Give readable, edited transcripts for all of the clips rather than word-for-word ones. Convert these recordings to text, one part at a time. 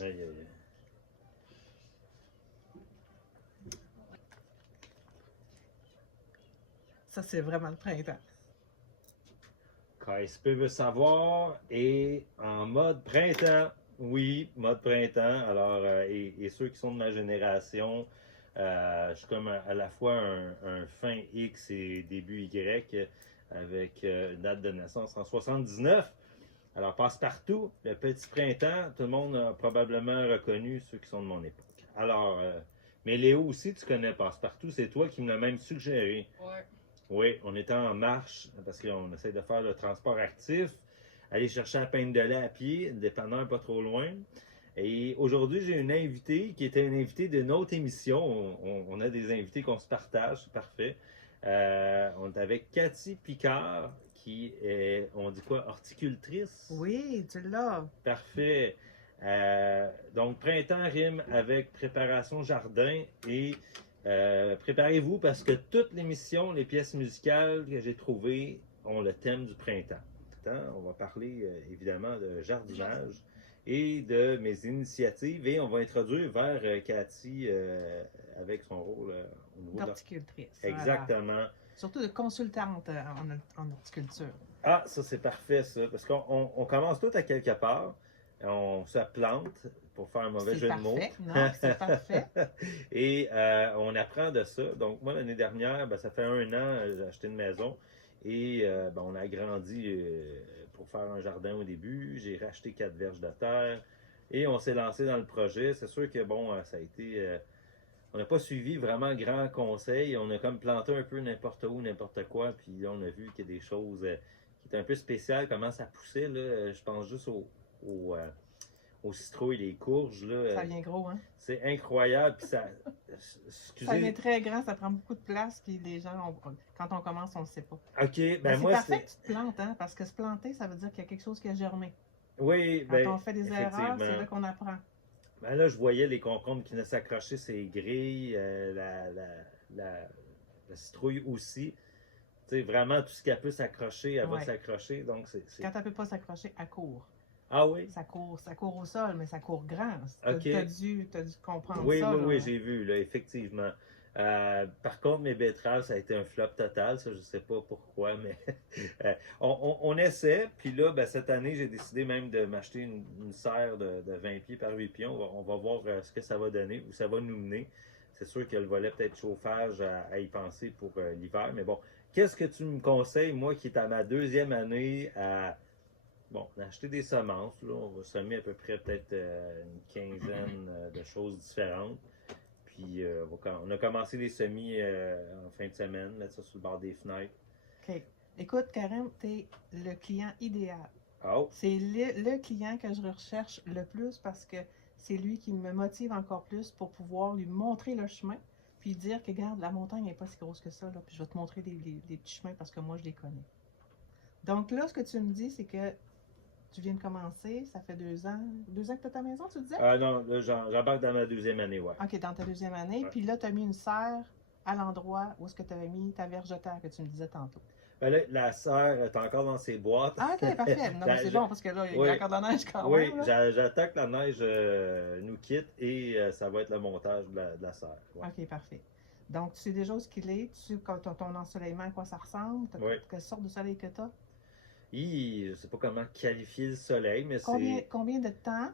Aïe, aïe, aïe. Ça, c'est vraiment le printemps. KSP veut savoir et en mode printemps. Oui, mode printemps. Alors, et ceux qui sont de ma génération, je suis comme à la fois un fin X et début Y avec une date de naissance en 79. Alors, Passe-Partout, le petit printemps, tout le monde a probablement reconnu ceux qui sont de mon époque. Alors, mais Léo aussi, tu connais Passe-Partout, c'est toi qui me l'as même suggéré. Ouais. Oui, on était en marche parce qu'on essaie de faire le transport actif, aller chercher la peine de lait à pied, le dépanneur pas trop loin. Et aujourd'hui, j'ai une invitée qui était une invitée d'une autre émission. On a des invités qu'on se partage, c'est parfait. On est avec Cathy Picard, qui est, on dit quoi, horticultrice? Oui, tu l'as. Parfait. Donc, printemps rime avec préparation jardin et préparez-vous parce que toutes les missions, les pièces musicales que j'ai trouvées ont le thème du printemps. On va parler évidemment de jardinage et de mes initiatives et on va introduire vers Cathy avec son rôle au niveau de D'horticultrice. Exactement. Voilà. Surtout de consultante en horticulture. Ah, ça c'est parfait ça, parce qu'on commence tout à quelque part, on se plante pour faire un mauvais C'est jeu de mots. parfait. Non, c'est parfait. Et on apprend de ça. Donc moi l'année dernière, ben, ça fait 1 an, j'ai acheté une maison et ben, on a agrandi pour faire un jardin au début. J'ai racheté 4 verges de terre et on s'est lancé dans le projet. C'est sûr que bon, ça a été... on n'a pas suivi vraiment grand conseil. On a comme planté un peu n'importe où, n'importe quoi. Puis là, on a vu qu'il y a des choses qui étaient un peu spéciales. Comment ça poussait, là. Je pense juste aux citrouilles, les courges, là. Ça vient gros, hein? C'est incroyable. Puis ça... Ça vient Excusez. très grand, ça prend beaucoup de place, puis les gens, quand on commence, on ne le sait pas. OK, Mais ben c'est moi, parfait que tu te plantes, hein? Parce que se planter, ça veut dire qu'il y a quelque chose qui a germé. Oui, Quand ben, on fait des erreurs, c'est là qu'on apprend. Ben là, je voyais les concombres qui venaient s'accrocher ces grilles, la citrouille aussi. Tu sais, vraiment, tout ce qu'elle peut s'accrocher, elle va Ouais. s'accrocher. Donc, Quand elle ne peut pas s'accrocher, elle court. Ah oui? Ça court au sol, mais ça court grand. Ok. T'as dû comprendre Oui, ça. oui, là. oui, j'ai vu, là, effectivement. Par contre, mes betteraves, ça a été un flop total. Ça, je sais pas pourquoi, mais on essaie. Puis là, ben, cette année, j'ai décidé même de m'acheter une serre de 20 pieds par 8 pieds. On va voir ce que ça va donner, où ça va nous mener. C'est sûr que le volet peut-être chauffage à y penser pour l'hiver. Mais bon, qu'est-ce que tu me conseilles, moi qui est à ma 2e année à bon, acheter des semences, là, on va semer à peu près peut-être une quinzaine de choses différentes. Puis on a commencé les semis en fin de semaine, mettre ça sur le bord des fenêtres. OK. Écoute, Karim, tu es le client idéal. Oh, C'est le client que je recherche le plus parce que c'est lui qui me motive encore plus pour pouvoir lui montrer le chemin, puis dire que, regarde, la montagne n'est pas si grosse que ça, là, puis je vais te montrer les petits chemins parce que moi, je les connais. Donc là, ce que tu me dis, c'est que tu viens de commencer, ça fait 2 ans. 2 ans que tu as ta maison, tu disais? non, là, j'embarque dans ma 2e année, ouais. OK, dans ta 2e année. Ouais. Puis là, tu as mis une serre à l'endroit où est-ce que tu avais mis ta verge de terre que tu me disais tantôt. Ben là, la serre est encore dans ses boîtes. Ah, OK, parfait. Non, mais c'est bon parce que là, il y a encore de la neige quand oui, même. Là. j'attends que la neige nous quitte et ça va être le montage de la serre. Ouais. OK, parfait. Donc, tu sais déjà où ce qu'il est, tu sais quand ton ensoleillement, à quoi ça ressemble, Oui. quelle sorte de soleil que tu as. Je sais pas comment qualifier le soleil, mais Combien de temps,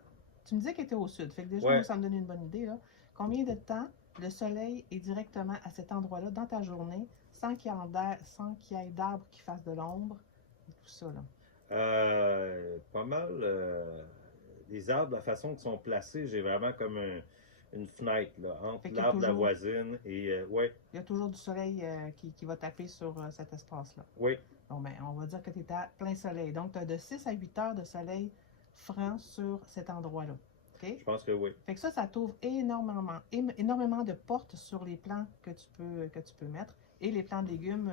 tu me disais qu'il était au sud, fait que déjà, Ouais. moi, ça me donne une bonne idée, là. Combien de temps le soleil est directement à cet endroit-là dans ta journée, sans qu'il y ait d'arbres qui fassent de l'ombre et tout ça, là. Pas mal. Les arbres, la façon qu'ils sont placés, j'ai vraiment comme une fenêtre là, entre Fait qu'il y a l'arbre de la toujours- voisine et ouais, Il y a toujours du soleil qui va taper sur cet espace-là. oui, Bon, ben, on va dire que tu es à plein soleil. Donc, tu as de 6 à 8 heures de soleil franc sur cet endroit-là. OK? je pense que oui. Fait que ça t'ouvre énormément de portes sur les plants que tu peux mettre. Et les plants de légumes,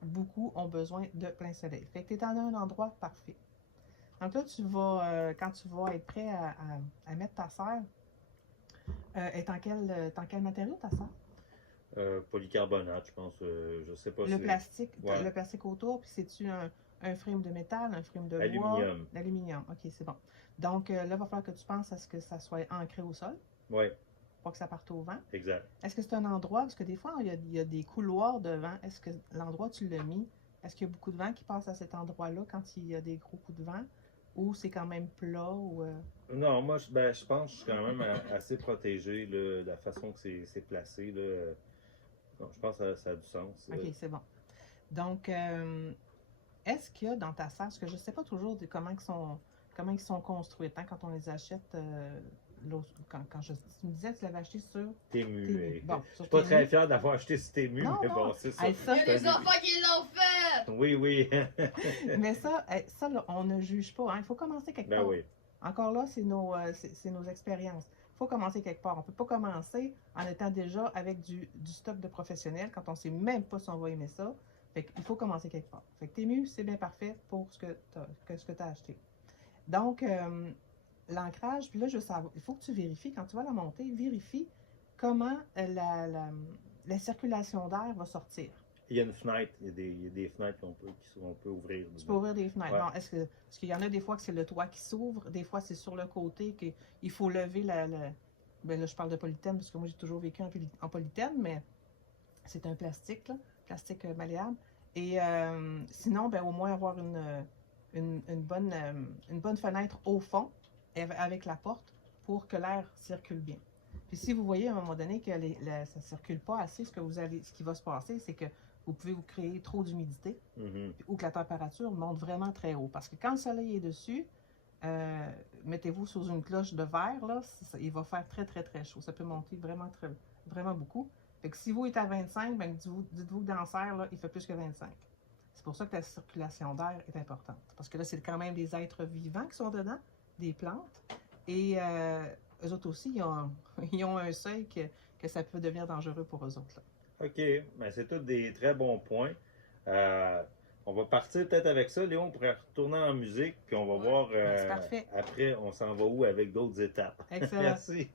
beaucoup ont besoin de plein soleil. Fait que tu es dans un endroit parfait. Donc là, quand tu vas être prêt à mettre ta serre, est dans quel matériau ta serre? Polycarbonate, je pense, je sais pas Le si. plastique, Ouais. le plastique autour, puis c'est-tu un frame de métal, un frame de bois? Aluminium. Aluminium, ok, c'est bon. Donc là, il va falloir que tu penses à ce que ça soit ancré au sol, Oui, pas que ça parte au vent. exact. Est-ce que c'est un endroit, parce que des fois, il y a des couloirs de vent, est-ce que l'endroit où tu l'as mis, est-ce qu'il y a beaucoup de vent qui passe à cet endroit-là quand il y a des gros coups de vent? Ou c'est quand même plat? Ou, Non, moi, je pense que je suis quand même assez protégé là, de la façon que c'est placé. Là. Non, je pense que ça a du sens. Ok, c'est bon. Donc, est-ce qu'il y a dans ta serre, parce que je ne sais pas toujours comment ils sont construits hein, quand on les achète, tu me disais que tu l'avais acheté sur Tému. Temu. Bon, Je sur suis pas très Temu. fier d'avoir acheté ce Tému, Non, mais non. bon, c'est ça. Hey, ça, Il y a des enfants qui l'ont fait! Oui, oui. Mais ça, ça là, on ne juge pas. Hein. Il faut commencer quelque Ben part. oui. Encore là, c'est nos expériences. Il faut commencer quelque part. On ne peut pas commencer en étant déjà avec du stock de professionnels quand on ne sait même pas si on va aimer ça. Fait qu'il faut commencer quelque part. Fait que Temu, c'est bien parfait pour ce que tu as acheté. Donc, l'ancrage, puis là, il faut que tu vérifies, quand tu vas la monter, vérifie comment la circulation d'air va sortir. Il y a une fenêtre. Il y a des fenêtres qu'on peut ouvrir. Tu peux ouvrir des fenêtres. Ouais. Bon, est-ce qu'il y en a des fois que c'est le toit qui s'ouvre, des fois c'est sur le côté qu'il faut lever ben là, je parle de polythène parce que moi j'ai toujours vécu en polythène, mais c'est un plastique, là, plastique malléable. Et sinon, ben, au moins avoir une bonne fenêtre au fond avec la porte pour que l'air circule bien. Puis si vous voyez à un moment donné que ça ne circule pas assez, ce qui va se passer, c'est que vous pouvez vous créer trop d'humidité ou que la température monte vraiment très haut. Parce que quand le soleil est dessus, mettez-vous sous une cloche de verre, là, il va faire très, très, très chaud. Ça peut monter vraiment, vraiment beaucoup. Fait que si vous êtes à 25, ben, dites-vous que dans la serre, là, il fait plus que 25. C'est pour ça que la circulation d'air est importante. Parce que là, c'est quand même des êtres vivants qui sont dedans, des plantes. Et eux autres aussi, ils ont un seuil que ça peut devenir dangereux pour eux autres. Là. OK. Ben, c'est tous des très bons points. On va partir peut-être avec ça. Léon, on pourrait retourner en musique, puis on va voir C'est parfait. après, on s'en va où avec d'autres étapes. Excellent. Merci.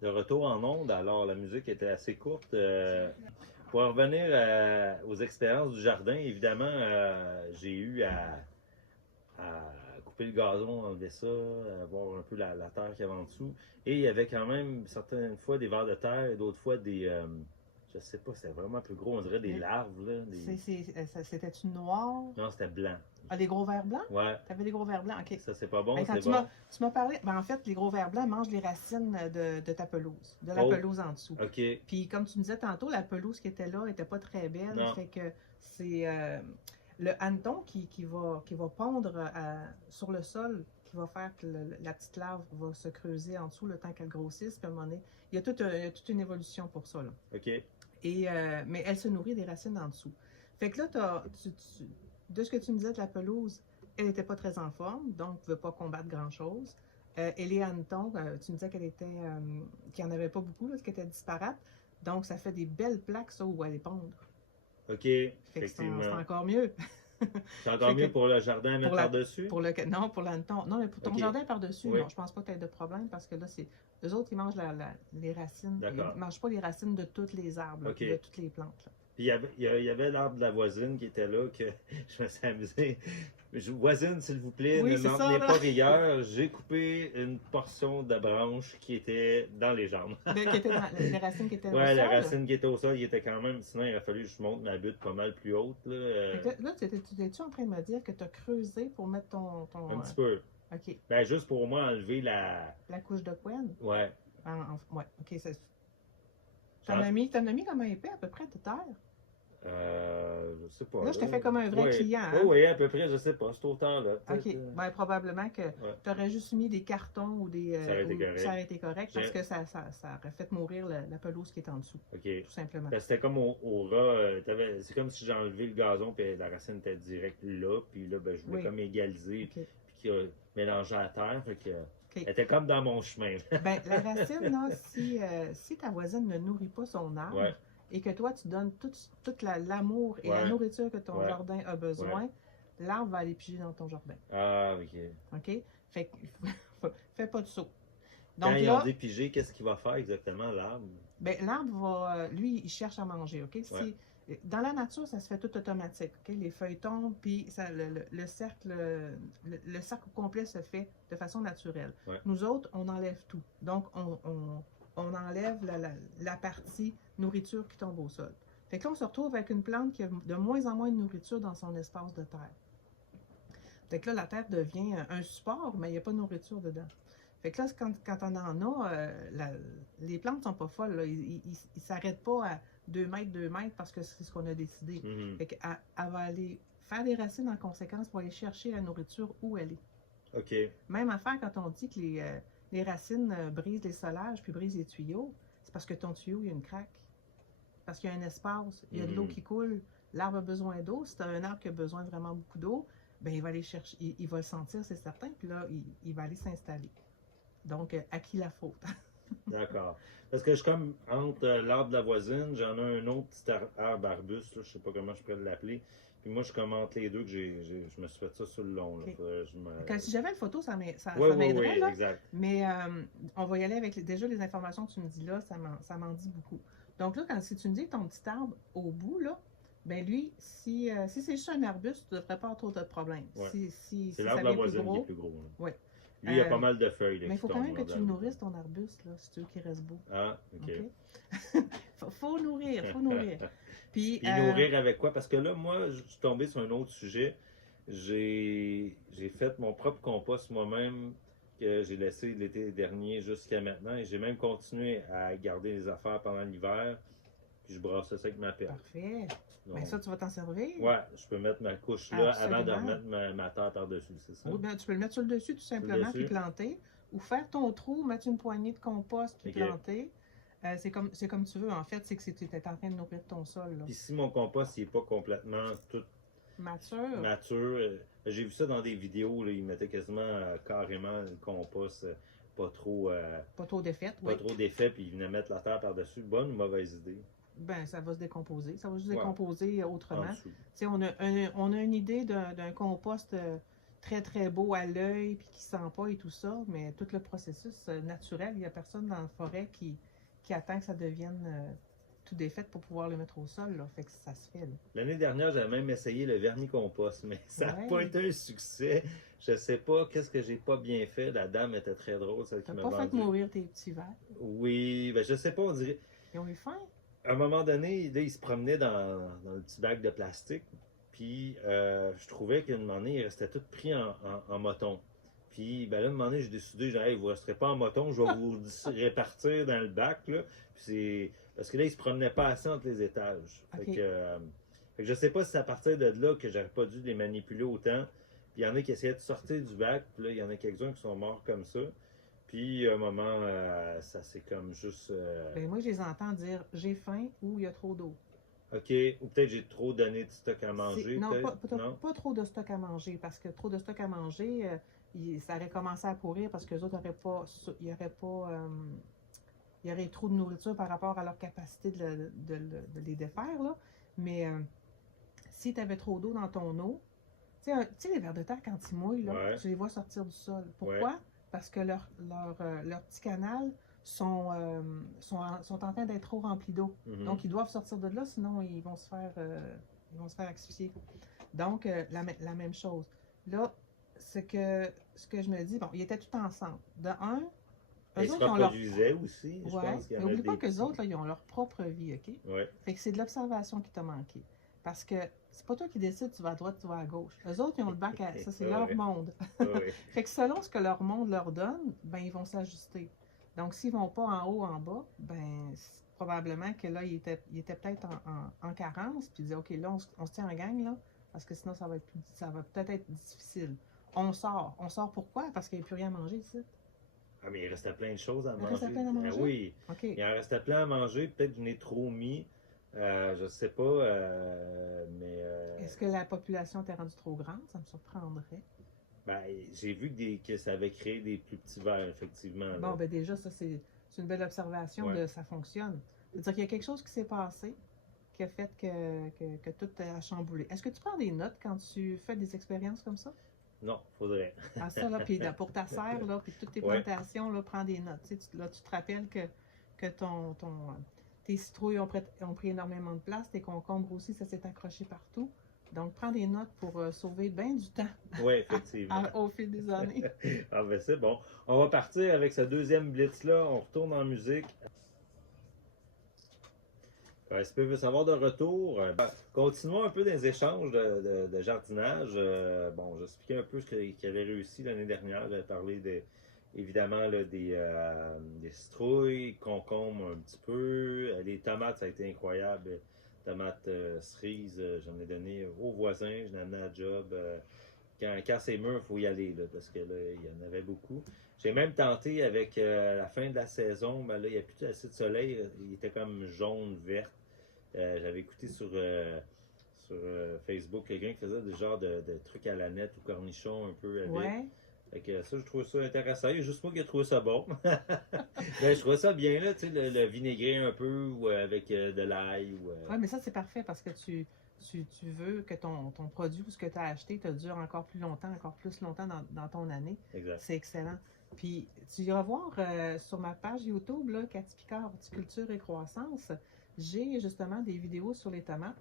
De retour en onde, alors la musique était assez courte. Pour en revenir aux expériences du jardin, évidemment, j'ai eu à couper le gazon, enlever ça, voir un peu la terre qu'il y avait en dessous. Et il y avait quand même certaines fois des vers de terre et d'autres fois des... je sais pas, c'était vraiment plus gros, on dirait des larves. Là, C'était-tu noir? Non, c'était blanc. Ah, des gros vers blancs? Ouais. T'avais des gros vers blancs, ok. Ça, c'est pas bon, Ben, c'est bon. Tu m'as parlé, ben, en fait, les gros vers blancs mangent les racines de ta pelouse, de la pelouse en dessous. OK. Puis, comme tu me disais tantôt, la pelouse qui était là n'était pas très belle. Non. Fait que c'est le hanneton qui va pondre sur le sol, qui va faire que la petite larve va se creuser en dessous le temps qu'elle grossisse. Puis à un moment donné, il y a toute une évolution pour ça. Là. OK. Et, mais elle se nourrit des racines en dessous. Fait que là, de ce que tu me disais de la pelouse, elle n'était pas très en forme, donc ne pouvait pas combattre grand-chose. Et les hannetons, tu me disais qu'il n'y en avait pas beaucoup, là, qu'elle était disparate. Donc, ça fait des belles plaques, ça, où aller pondre. OK, Fait que effectivement. c'est encore mieux. C'est encore mieux pour le jardin à mettre par-dessus? Non, pour l'hanneton. Non, mais pour ton jardin par-dessus, oui. Non, je pense pas que tu aies de problème parce que là, c'est eux autres, ils mangent les racines. Ils ne mangent pas les racines de tous les arbres, okay. de toutes les plantes. Là. Puis il y avait l'arbre de la voisine qui était là, que je me suis amusé. Voisine, s'il vous plaît, oui, ne m'en tenez pas rigueur. J'ai coupé une portion de branche qui était dans les jambes. Les racines qui étaient au sol? Oui, la racine qui était au sol, il était quand même. Sinon, il a fallu que je monte ma butte pas mal plus haute. Là, tu étais-tu en train de me dire que tu as creusé pour mettre ton. Un petit peu. OK. Ben, juste pour au moins enlever la. La couche de poêle? Ouais. Ouais, OK. T'en as mis comme un épais à peu près de terre? Je sais pas. Là, je t'ai fait comme un vrai client. Hein? Oui, à peu près, je sais pas. C'est autant là. OK. Ben, probablement que tu aurais juste mis des cartons ou des. Ça aurait été correct parce que ça aurait fait mourir la pelouse qui est en dessous. OK. Tout simplement. C'était comme au ras. C'est comme si j'ai enlevé le gazon puis la racine était direct là. Puis là, ben, je voulais comme égaliser. Puis qu'il a mélangé à terre. Fait que, elle était comme dans mon chemin. Ben, la racine, là, si ta voisine ne nourrit pas son arbre et que toi, tu donnes tout l'amour et la nourriture que ton jardin a besoin, l'arbre va aller piger dans ton jardin. Ah, OK. OK? Fait que fais pas de saut. Donc, quand ils ont dépigé, qu'est-ce qu'il va faire exactement, l'arbre? Ben, l'arbre va, lui, il cherche à manger, OK? Dans la nature, ça se fait tout automatique. Ok? Les feuilles tombent, puis le cercle complet se fait de façon naturelle. Ouais. Nous autres, on enlève tout. Donc, on enlève la partie nourriture qui tombe au sol. Fait que là, on se retrouve avec une plante qui a de moins en moins de nourriture dans son espace de terre. Fait que là, la terre devient un support, mais il n'y a pas de nourriture dedans. Fait que là, quand on en a, les plantes ne sont pas folles. Là. Ils ne s'arrêtent pas à 2 mètres, 2 mètres parce que c'est ce qu'on a décidé. Mhm. Fait qu'elle va aller faire des racines en conséquence pour aller chercher la nourriture où elle est. OK. Même affaire quand on dit que les racines brisent les solages puis brisent les tuyaux, c'est parce que ton tuyau, il y a une craque. Parce qu'il y a un espace, il y a de l'eau qui coule. L'arbre a besoin d'eau. Si tu as un arbre qui a besoin vraiment beaucoup d'eau, ben il va aller chercher, il va le sentir, c'est certain, puis là, il va aller s'installer. Donc, à qui la faute? D'accord. Parce que je suis comme entre l'arbre de la voisine, j'en ai un autre petit arbre arbuste, là, je sais pas comment je pourrais l'appeler. Puis moi, je suis comme entre les deux que je me suis fait ça sur le long. Là. Okay. Si j'avais une photo, ça m'aiderait. Oui, là. exact. Mais on va y aller avec déjà les informations que tu me dis là, ça m'en dit beaucoup. Donc là, si tu me dis que ton petit arbre au bout, là, ben lui, si c'est juste un arbuste, tu ne devrais pas avoir trop de problèmes. Ouais. Si c'est l'arbre de la voisine qui est plus gros. Oui. Lui, il y a pas mal de feuilles. Là, mais il faut quand même que tu le nourrisses, ton arbuste, là, si tu veux qu'il reste beau. Ah, OK. faut nourrir. Puis nourrir avec quoi? Parce que là, moi, je suis tombé sur un autre sujet. J'ai fait mon propre compost moi-même que j'ai laissé l'été dernier jusqu'à maintenant. Et j'ai même continué à garder les affaires pendant l'hiver. Puis je brasse ça avec ma pelle. Parfait. Donc, bien ça, tu vas t'en servir? Ouais, je peux mettre ma couche là Absolument. avant de remettre ma terre par-dessus, c'est ça? Oui, bien, tu peux le mettre sur le dessus tout simplement, puis planter. Ou faire ton trou, mettre une poignée de compost, puis planter. C'est comme tu veux, en fait, c'est que tu es en train de nourrir ton sol. Là. Puis si mon compost n'est pas complètement tout mature, j'ai vu ça dans des vidéos, là, ils mettaient quasiment carrément le compost pas trop d'effet, pas trop d'effet, puis ils venaient mettre la terre par-dessus. Bonne ou mauvaise idée? Ben, ça va se décomposer. Ça va juste décomposer autrement. On a une idée d'un compost très, très beau à l'œil, puis qui sent pas et tout ça, mais tout le processus naturel, il n'y a personne dans la forêt qui attend que ça devienne tout défait pour pouvoir le mettre au sol. Là. Fait que ça se fait. L'année dernière, j'avais même essayé le vermicompost, mais ça n'a pas été un succès. Je sais pas qu'est-ce que j'ai pas bien fait. La dame était très drôle, celle qui m'a vendu. T'as pas fait mourir tes petits vers? Oui, ben je sais pas, on dirait... Ils ont eu faim? À un moment donné, là, il se promenait dans le petit bac de plastique. Puis, je trouvais qu'à un moment donné, il restait tout pris en moton. Puis, ben là, à un moment donné, j'ai décidé, hey, vous ne resterez pas en moton, je vais vous répartir dans le bac. Là. Puis parce que là, il se promenait pas assez entre les étages. Okay. Fait que je sais pas si c'est à partir de là que j'aurais pas dû les manipuler autant. Puis, il y en a qui essayaient de sortir du bac. Puis là, il y en a quelques-uns qui sont morts comme ça. Puis, à un moment, ça c'est comme juste... Ben, moi, je les entends dire « j'ai faim » ou « il y a trop d'eau ». OK. Ou peut-être j'ai trop donné de stock à manger. Non, pas trop de stock à manger, parce que trop de stock à manger, ça aurait commencé à pourrir parce que les autres il y aurait trop de nourriture par rapport à leur capacité de les défaire. Là. Mais si tu avais trop d'eau dans ton eau, tu sais, les vers de terre, quand ils mouillent, là, tu les vois sortir du sol. Pourquoi? Ouais. Parce que leurs petits canals sont en train d'être trop remplis d'eau. Mm-hmm. Donc, ils doivent sortir de là, sinon ils vont se faire asphyxier. Donc, la même chose. Là, ce que je me dis, bon, ils étaient tous ensemble. De un, eux autres, ils ont leur... aussi, je pense qu'il y en a n'oublie pas qu'eux autres, là, ils ont leur propre vie, OK? Ouais. Fait que c'est de l'observation qui t'a manqué. Parce que c'est pas toi qui décides, tu vas à droite, tu vas à gauche. Eux autres, ils ont le bac à... Ça, c'est leur monde. Fait que selon ce que leur monde leur donne, ben ils vont s'ajuster. Donc, s'ils vont pas en haut, en bas, ben probablement que là, ils étaient peut-être en carence, puis ils disaient, OK, là, on se tient en gang, là, parce que sinon, ça va peut-être être difficile. On sort. On sort pourquoi? Parce qu'il n'y a plus rien à manger ici. Ah, mais il restait plein de choses à manger. Il restait plein à manger? Ah, oui. Okay. Il en restait plein à manger. Peut-être que je n'ai trop mis. Je sais pas, mais... Est-ce que la population était rendue trop grande? Ça me surprendrait. Ben, j'ai vu que ça avait créé des plus petits vers, effectivement. Là. Bon, ben déjà, ça, c'est une belle observation de ça fonctionne. C'est-à-dire qu'il y a quelque chose qui s'est passé qui a fait que tout a chamboulé. Est-ce que tu prends des notes quand tu fais des expériences comme ça? Non, faudrait. Ah, ça, là, puis pour ta serre, là, puis toutes tes plantations, là, prends des notes. Tu sais, là, tu te rappelles que tes citrouilles ont pris énormément de place, tes concombres aussi, ça s'est accroché partout. Donc, prends des notes pour sauver bien du temps Oui, effectivement. au fil des années. Ah ben c'est bon. On va partir avec ce deuxième blitz-là. On retourne en musique. Si tu veux savoir de retour, continuons un peu dans les échanges de jardinage. Bon, j'expliquais un peu ce qu'il avait réussi l'année dernière. J'avais parlé évidemment là, des citrouilles, concombres un petit peu. Les tomates, ça a été incroyable. Tomates cerises, j'en ai donné aux voisins, j'en ai amené à job. Quand c'est mûr, il faut y aller, là, parce que là, il y en avait beaucoup. J'ai même tenté avec la fin de la saison, ben là, il n'y a plus assez de soleil, il était comme jaune, vert. J'avais écouté sur Facebook quelqu'un qui faisait des genres de trucs à la nette ou cornichons un peu avec. Ouais. Fait que ça, je trouve ça intéressant. Il y a juste moi qui ai trouvé ça bon. Ben, je trouvais ça bien, là, tu sais, le vinaigré un peu ou avec de l'ail. Oui, mais ça, c'est parfait parce que tu veux que ton produit ou ce que tu as acheté te dure encore plus longtemps, encore plus longtemps dans ton année. Exact. C'est excellent. Puis, tu iras voir sur ma page YouTube, là, Cathy Picard, Horticulture et Croissance, j'ai justement des vidéos sur les tomates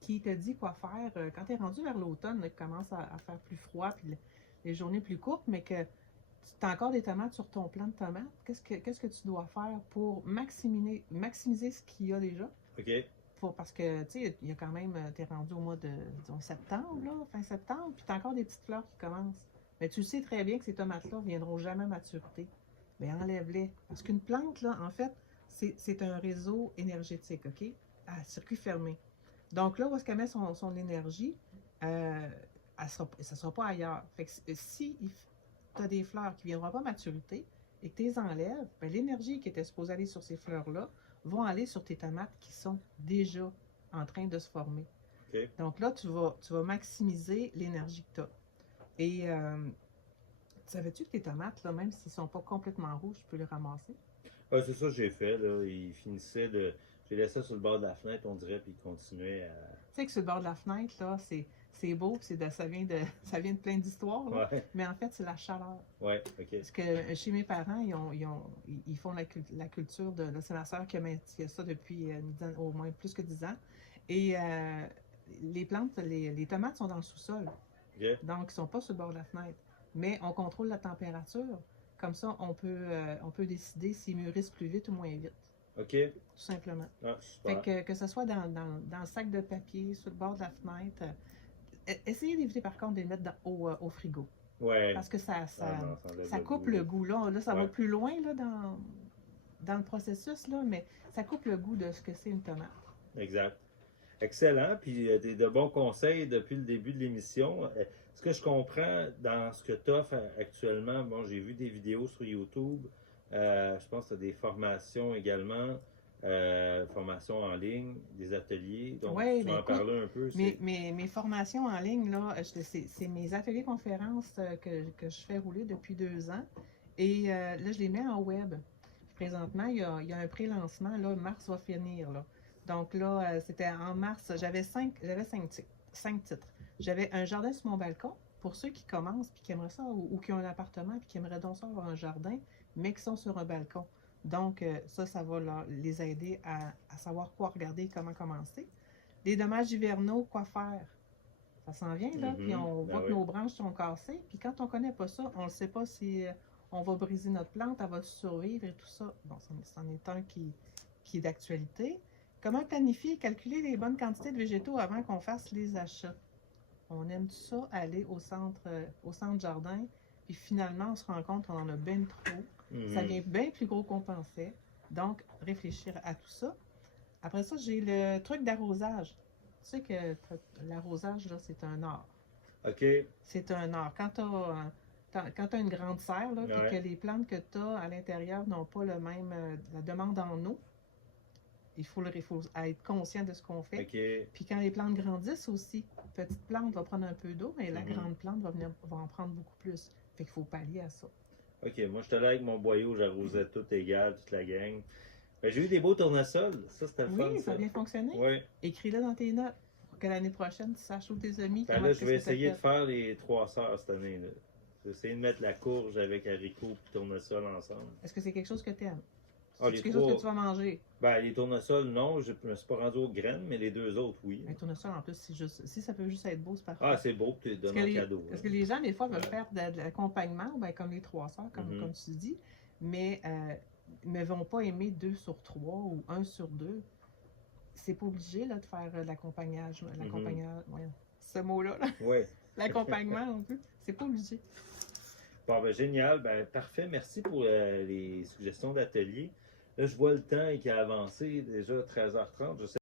qui te dit quoi faire quand tu es rendu vers l'automne, qui commence à faire plus froid, puis les journées plus courtes, mais que tu as encore des tomates sur ton plant de tomates. Qu'est-ce que tu dois faire pour maximiser ce qu'il y a déjà? OK. Parce que, tu sais, il y a quand même, tu es rendu au mois de, disons, septembre, là, fin septembre, puis tu as encore des petites fleurs qui commencent. Mais tu sais très bien que ces tomates-là ne viendront jamais à maturité. Mais enlève-les. Parce qu'une plante, là, en fait, c'est un réseau énergétique, OK? À circuit fermé. Donc là, où est-ce qu'elle met son énergie, ça ne sera pas ailleurs. Fait que si tu as des fleurs qui ne viendront pas à maturité et que tu les enlèves, ben, l'énergie qui était supposée aller sur ces fleurs-là vont aller sur tes tomates qui sont déjà en train de se former. OK. Donc là, tu vas maximiser l'énergie que tu as. Et savais-tu que tes tomates, là, même s'ils ne sont pas complètement rouges, tu peux les ramasser? Ouais, c'est ça que j'ai fait. Là. Il finissait de. J'ai laissé ça sur le bord de la fenêtre, on dirait, puis il continuait à. Tu sais que sur le bord de la fenêtre, là, c'est beau, ça vient de plein d'histoires, là. Ouais. Mais en fait, c'est la chaleur. Ouais, OK. Parce que chez mes parents, ils font la culture de. C'est ma soeur qui a ça depuis au moins plus que 10 ans. Et les plantes, les tomates sont dans le sous-sol. OK. Donc, ils ne sont pas sur le bord de la fenêtre. Mais on contrôle la température. Comme ça, on peut décider s'ils mûrissent plus vite ou moins vite. OK. Tout simplement. Ah, super. Fait que ce soit dans le sac de papier, sur le bord de la fenêtre, essayez d'éviter par contre de les mettre au frigo. Ouais. Parce que ça enlève ça le coupe goût, le goût. Là, ça va Ouais. plus loin là, dans le processus, là, mais ça coupe le goût de ce que c'est une tomate. Exact. Excellent. Puis de bons conseils depuis le début de l'émission. Ce que je comprends dans ce que tu offres actuellement, bon, j'ai vu des vidéos sur YouTube. Je pense que tu as des formations également, formations en ligne, des ateliers. Donc, Ouais, tu ben vas en écoute, parler un peu. Mes formations en ligne, là, c'est mes ateliers conférences que je fais rouler depuis 2 ans. Et là, je les mets en web. Présentement, il y a un pré-lancement. Là, mars va finir. Là. Donc là, c'était en mars. J'avais cinq titres. J'avais un jardin sur mon balcon pour ceux qui commencent puis qui aimeraient ça ou qui ont un appartement puis qui aimeraient donc ça avoir un jardin, mais qui sont sur un balcon. Donc, ça va les aider à savoir quoi regarder et comment commencer. Les dommages hivernaux, quoi faire? Ça s'en vient, là, puis on voit que nos branches sont cassées. Puis quand on ne connaît pas ça, on ne sait pas si on va briser notre plante, elle va survivre et tout ça. Bon, c'en est un qui est d'actualité. Comment planifier et calculer les bonnes quantités de végétaux avant qu'on fasse les achats? On aime ça aller au centre jardin, puis finalement, on se rend compte qu'on en a bien trop. Ça vient bien plus gros qu'on pensait. Donc, réfléchir à tout ça. Après ça, j'ai le truc d'arrosage. Tu sais que l'arrosage, là, c'est un art. OK. C'est un art. Quand tu as une grande serre, là, puis que les plantes que tu as à l'intérieur n'ont pas la demande en eau, il faut être conscient de ce qu'on fait. OK. Puis quand les plantes grandissent aussi, petite plante va prendre un peu d'eau, mais la grande plante va en prendre beaucoup plus. Fait qu'il faut pallier à ça. OK, moi, je te là avec mon boyau, j'arrosais tout égal, toute la gang. Ben, j'ai eu des beaux tournesols. Ça, c'était le fun. Oui, ça a bien fonctionné. Oui. Écris-le dans tes notes pour que l'année prochaine, tu saches où tes amis. Ben là, je vais essayer de faire les 3 sœurs cette année. Je vais essayer de mettre la courge avec haricot et tournesol ensemble. Est-ce que c'est quelque chose que tu aimes? Ah, C'est les quelque chose trois. que tu vas manger. Ben, les tournesols, non, je me suis pas rendu aux graines, mais les deux autres, oui. Un tournesol, en plus, si ça peut juste être beau, c'est parfait. Ah, c'est beau, tu te Parce donnes que, en cadeau. parce hein. que les gens, des fois, veulent Ouais. faire de l'accompagnement, ben, comme les 3 sœurs, Mhm. comme tu dis, mais ne vont pas aimer 2 sur 3 ou 1 sur 2. C'est pas obligé là, de faire l'accompagnage. Voyons, ce mot-là, là, Ouais. l'accompagnement, un peu. C'est pas obligé. Bon, ben, génial. Ben, parfait. Merci pour les suggestions d'atelier. Là, je vois le temps qui a avancé, déjà 13h30. Je sais